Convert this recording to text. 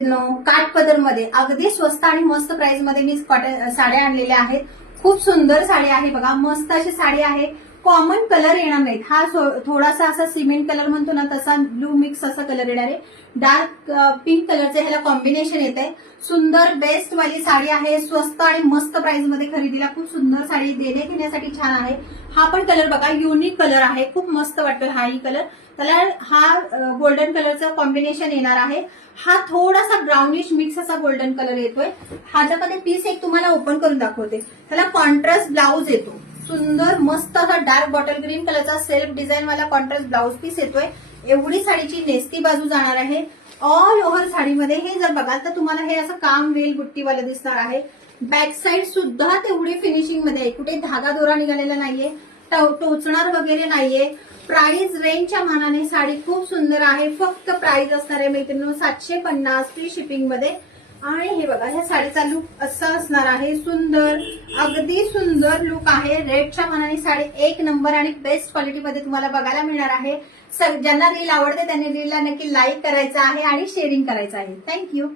काठपदर मध्ये अगदी स्वस्त आणि मस्त प्राइस मध्ये मी कॉटन साड्या आणलेल्या आहेत. खूप सुंदर साडी आहे बघा, मस्त अशी साडी आहे. कॉमन कलर येणार नाहीत. हा थोडासा असा सिमेंट कलर म्हणतो ना तसा ब्लू मिक्स असा कलर येणार आहे. डार्क पिंक कलरचे ह्याला कॉम्बिनेशन येत आहे. सुंदर बेस्ट वाली साडी आहे. स्वस्त आणि मस्त प्राइस मध्ये खरेदीला खूप सुंदर साडी देण्यात घेण्यासाठी छान आहे. हा पण कलर बघा, युनिक कलर आहे. खूप मस्त वाटतो हाही कलर. त्याला हा गोल्डन कलरचं कॉम्बिनेशन येणार आहे. हा थोडासा ब्राउनिश मिक्स असा गोल्डन कलर येतोय. ह्याच्यामध्ये पीस एक तुम्हाला ओपन करून दाखवते. त्याला कॉन्ट्रास्ट ब्लाउज येतो. सुंदर मस्त असा डार्क बॉटल ग्रीन कलरचा सेल्फ डिझाईन वाला कॉन्ट्रास्ट ब्लाउज पीस येतोय. एवढी साडीची नेस्ती बाजू जाणार आहे. ऑल ओव्हर साडीमध्ये हे जर बघाल तर तुम्हाला हे असं काम वेल बुट्टीवालं दिसणार आहे. बॅक साईड सुद्धा तेवढी फिनिशिंग मध्ये आहे. कुठे धागा दोरा निघालेला नाहीये, टोचणार वगैरे नाहीये. प्राइस रेंजच्या मानाने साडी खूप सुंदर आहे. फक्त प्राइस असणार आहे मैत्रिणी 750 फ्री शिपिंग मध्ये. आणि हे बघा, ह्या साडीचा लुक असा असणार आहे. सुंदर, अगदी सुंदर लुक आहे. रेटच्या मानाने साडी एक नंबर आणि बेस्ट क्वालिटीमध्ये तुम्हाला बघायला मिळणार आहे. ज्यांना रील आवडते त्यांनी रीलला नक्की लाईक करायचं आहे आणि शेअरिंग करायचं आहे. थँक्यू.